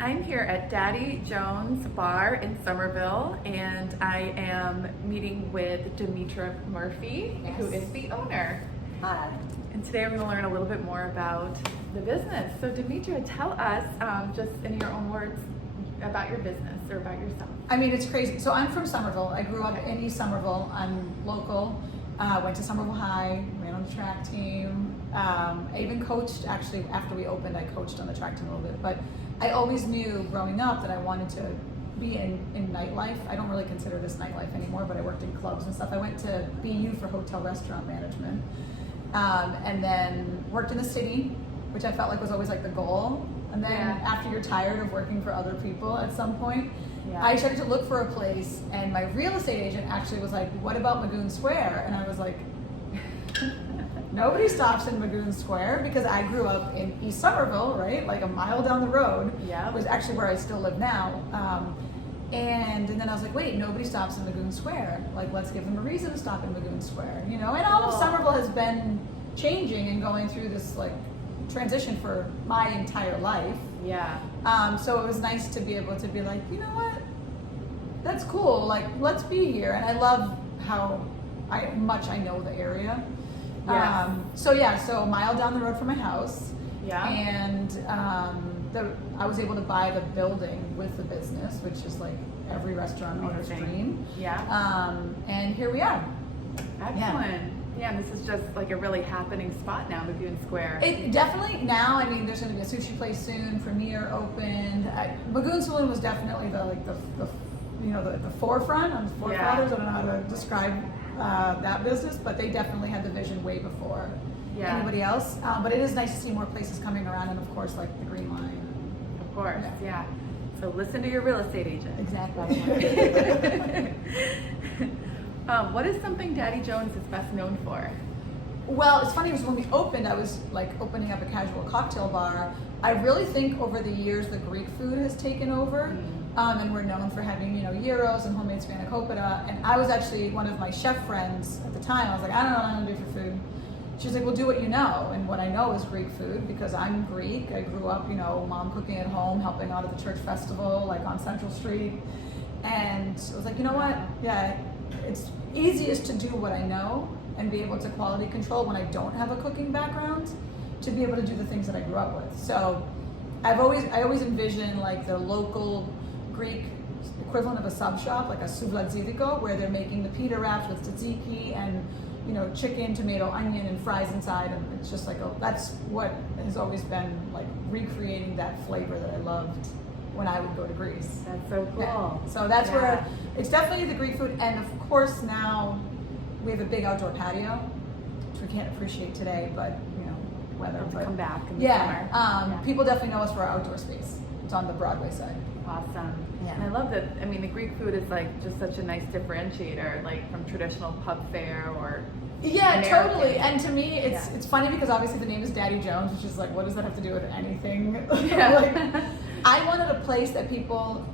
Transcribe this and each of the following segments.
I'm here at Daddy Jones Bar in Somerville, and I am meeting with Dimitra Murphy, Yes. who is the owner. Hi. And today we're going to learn a little bit more about the business. So Dimitra, tell us, just in your own words, about your business or about yourself. I mean, it's crazy. So I'm from Somerville. I grew up in East Somerville. I'm local. Went to Somerville High, ran on the track team. I even coached, actually, after we opened, I coached on the track team a little bit. But I always knew growing up that I wanted to be in nightlife. I don't really consider this nightlife anymore, but I worked in clubs and stuff. I went to BU for hotel restaurant management. And then worked in the city, which I felt like was always like the goal. And then after you're tired of working for other people at some point, I started to look for a place, and my real estate agent actually was like, what about Magoun Square? And I was like, nobody stops in Magoun Square, because I grew up in East Somerville, right? Like a mile down the road was actually where I still live now. And then I was like, wait, nobody stops in Magoun Square. Like, let's give them a reason to stop in Magoun Square, you know? And all of Somerville has been changing and going through this like transition for my entire life. So it was nice to be able to be like, you know what? That's cool. Like, let's be here. And I love how much I know the area. So a mile down the road from my house. And I was able to buy the building with the business, which is like every restaurant owner's dream. And here we are. Excellent. Yeah, this is just like a really happening spot now, Magoun Square. It definitely now. I mean, there's going to be a sushi place soon. Premier opened. Magoun Saloon was definitely the forefront on the forefathers. I don't know how to describe that business, but they definitely had the vision way before anybody else. But it is nice to see more places coming around, and of course, like the Green Line. Of course, So listen to your real estate agent. Exactly. What is something Daddy Jones is best known for? Well, it's funny because when we opened, I was like opening up a casual cocktail bar. I really think over the years the Greek food has taken over, and we're known for having gyros and homemade spanakopita. And I was actually one of my chef friends at the time. I was like, I don't know what I'm gonna do for food. She's like, well, do what you know, and what I know is Greek food because I'm Greek. I grew up, mom cooking at home, helping out at the church festival, like on Central Street. And I was like, you know what? Yeah, it's easiest to do what I know and be able to quality control when I don't have a cooking background, to be able to do the things that I grew up with. So I always envision like the local Greek equivalent of a sub shop, like a souvladzidiko, where they're making the pita wraps with tzatziki and chicken, tomato, onion, and fries inside, and it's just like that's what has always been like recreating that flavor that I loved when I would go to Greece. That's so cool. So that's where it's definitely the Greek food, and of course now we have a big outdoor patio, which we can't appreciate today, but weather. But come back in the summer. People definitely know us for our outdoor space. It's on the Broadway side. Awesome. Yeah. And I love that. I mean, the Greek food is like just such a nice differentiator, like from traditional pub fare or American. Totally. And to me, it's funny because obviously the name is Daddy Jones, which is like, what does that have to do with anything? I wanted a place that people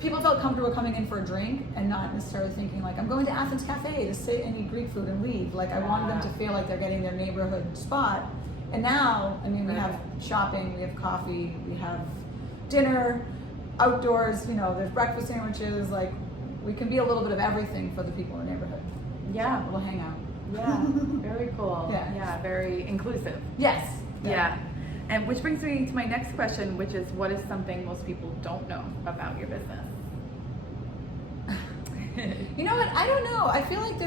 felt comfortable coming in for a drink and not necessarily thinking like, I'm going to Athens Cafe to sit and eat Greek food and leave. Like I wanted them to feel like they're getting their neighborhood spot. And now, I mean, we have shopping, we have coffee, we have dinner, outdoors, there's breakfast sandwiches, like we can be a little bit of everything for the people in the neighborhood. A little hangout. Very cool. Very inclusive. Yes. And which brings me to my next question, which is, what is something most people don't know about your business? You know what? I don't know. I feel like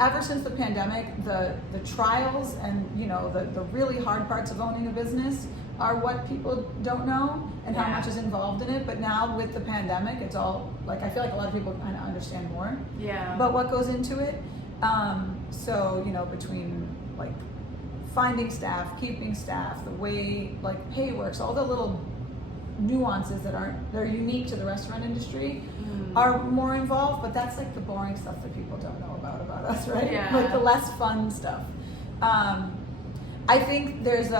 ever since the pandemic, the trials and the really hard parts of owning a business are what people don't know and how much is involved in it. But now with the pandemic, it's all like I feel like a lot of people kind of understand more. But what goes into it? So between like finding staff, keeping staff, the way like pay works, all the little nuances they're unique to the restaurant industry are more involved, but that's like the boring stuff that people don't know about us, right? Like the less fun stuff. I think there's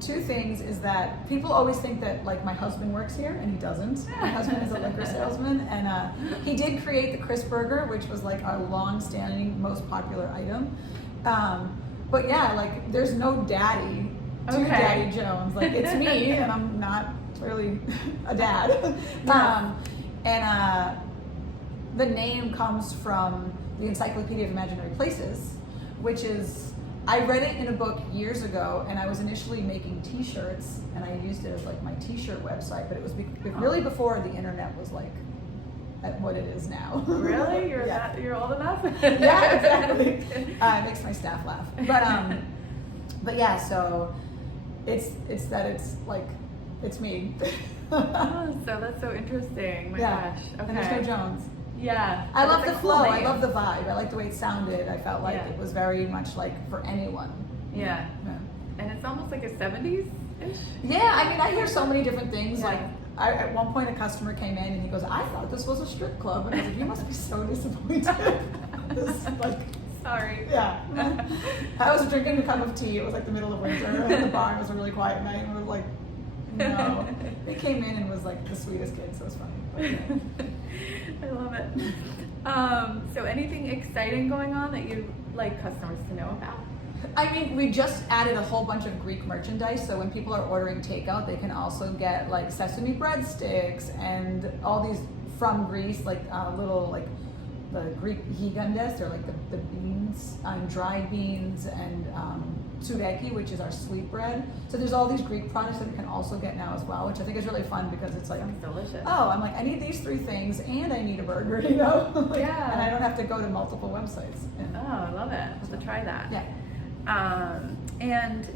two things is that people always think that like my husband works here, and he doesn't. My husband is a liquor salesman, and he did create the Crisp Burger, which was like our long-standing, most popular item. But yeah, like there's no daddy to Okay. Daddy Jones. Like, it's me, and I'm not really a dad. The name comes from the Encyclopedia of Imaginary Places, which is, I read it in a book years ago, and I was initially making t-shirts, and I used it as like my t-shirt website, but it was really before the internet was like at what it is now. Really? Yeah. You're old enough? Yeah, exactly. It makes my staff laugh. But yeah, so it's like, it's me. Oh, so that's so interesting. My gosh. Okay. And there's no Jones. Yeah. I But love it's the a cool flow. I name. love the vibe. I like the way it sounded. I felt like Yeah. it was very much like for anyone. Yeah. Yeah. And it's almost like a 70s-ish? Yeah, I mean, I hear so many different things. Yeah. Like, at one point, a customer came in and he goes, "I thought this was a strip club," and I was like, "You must be so disappointed." It's like, Sorry. yeah. I was drinking a cup of tea. It was like the middle of winter, and the bar was a really quiet night, and we were like, no. He came in and was like the sweetest kid, so it was funny. But, yeah. I love it. So anything exciting going on that you'd like customers to know about? I mean, we just added a whole bunch of Greek merchandise, so when people are ordering takeout, they can also get like sesame breadsticks and all these from Greece, like little like the Greek higandes, or like the beans, dried beans, and swanky, which is our sweet bread. So there's all these Greek products that we can also get now as well, which I think is really fun because it's like, Sounds delicious. oh, I'm like, I need these 3 things and I need a burger, you know? Like, Yeah. And I don't have to go to multiple websites. Oh, I love it. I'll have to try that. Yeah. And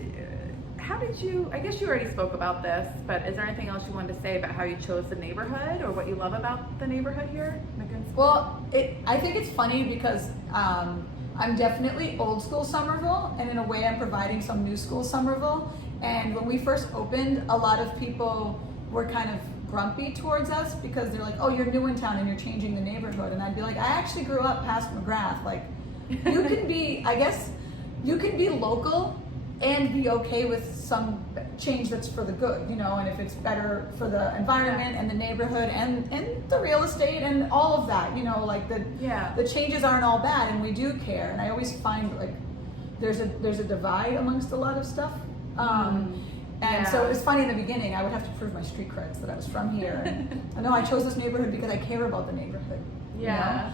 how did you, I guess you already spoke about this, but is there anything else you wanted to say about how you chose the neighborhood or what you love about the neighborhood here, Magoun Square? Well, I think it's funny because I'm definitely old school Somerville, and in a way I'm providing some new school Somerville. And when we first opened, a lot of people were kind of grumpy towards us because they're like, "Oh, you're new in town and you're changing the neighborhood." And I'd be like, "I actually grew up past McGrath. Like, you can be, I guess, you can be local and be okay with some change that's for the good, you know, and if it's better for the environment and the neighborhood and the real estate and all of that, you know, like the changes aren't all bad, and we do care. And I always find like there's a divide amongst a lot of stuff. And so it was funny in the beginning, I would have to prove my street creds that I was from here. And I know I chose this neighborhood because I care about the neighborhood. You know?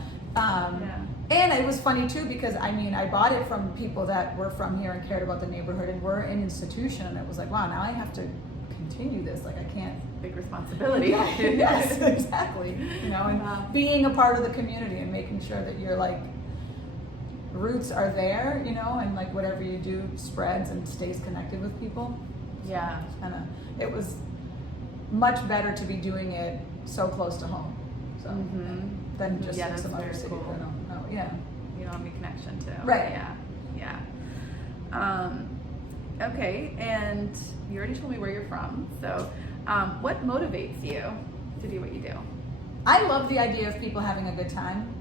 And it was funny too because I mean I bought it from people that were from here and cared about the neighborhood and were an institution, and it was like, wow, now I have to continue this. Like, I can't. Big responsibility. Yes, exactly. You know, and being a part of the community and making sure that your like roots are there, you know, and like whatever you do spreads and stays connected with people. Yeah. And it was much better to be doing it so close to home. So. Than just in some other city. Cool. Yeah. You don't have any connection to. Right. Yeah. Okay, and you already told me where you're from. So, what motivates you to do what you do? I love the idea of people having a good time.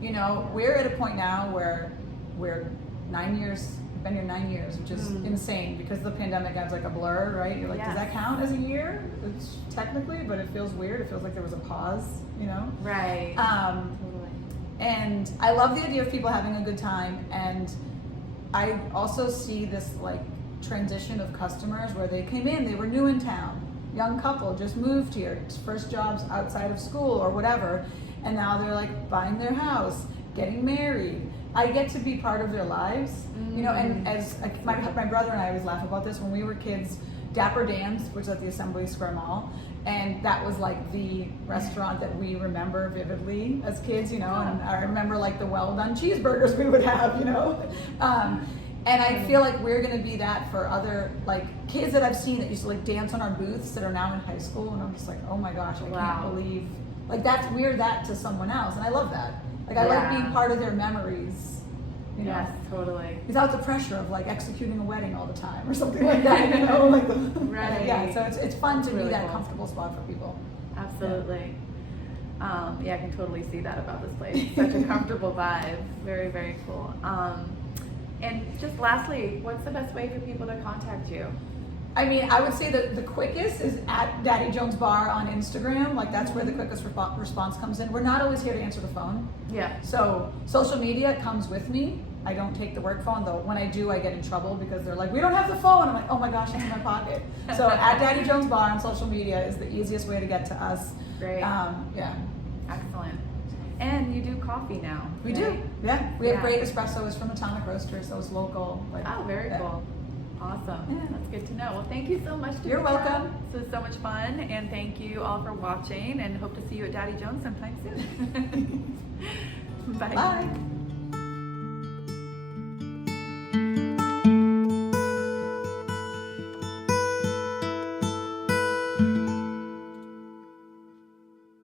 You know, we're at a point now where we're 9 years. We've been here 9 years, which is insane because the pandemic adds like a blur, right? You're like, does that count as a year? It's technically, but it feels weird. It feels like there was a pause, you know? Right. Totally. And I love the idea of people having a good time, and I also see this like transition of customers where they came in, they were new in town, young couple just moved here, first jobs outside of school or whatever, and now they're like buying their house, getting married. I get to be part of their lives, you know, and as my brother and I always laugh about this, when we were kids, Dapper Dan's, which is at the Assembly Square Mall, and that was like the restaurant that we remember vividly as kids, you know, and I remember like the well done cheeseburgers we would have, you know. And I feel like we're gonna be that for other like kids that I've seen that used to like dance on our booths that are now in high school, and I'm just like, oh my gosh, I can't believe like we're that to someone else, and I love that. Like I like being part of their memories, you know. Yes, totally. Without the pressure of like executing a wedding all the time or something like that, you know. Like Right. Yeah, so it's fun to Really be that cool. comfortable spot for people. Absolutely. Yeah, I can totally see that about this place. Such a comfortable vibe. Very, very cool. And just lastly, what's the best way for people to contact you? I mean, I would say that the quickest is at Daddy Jones Bar on Instagram. Like that's where the quickest response comes in. We're not always here to answer the phone. Yeah. So social media comes with me. I don't take the work phone, though. When I do, I get in trouble because they're like, we don't have the phone. I'm like, oh my gosh, it's in my pocket. So at Daddy Jones Bar on social media is the easiest way to get to us. Great. Yeah. Excellent. And you do coffee now. We right? do. Yeah. We have great espressos from Atomic Roasters, those local. Like, Oh, very cool. Awesome. Yeah. That's good to know. Well, thank you so much. You're Dimitra. welcome. This was so much fun, and thank you all for watching, and hope to see you at Daddy Jones sometime soon. Bye. Bye.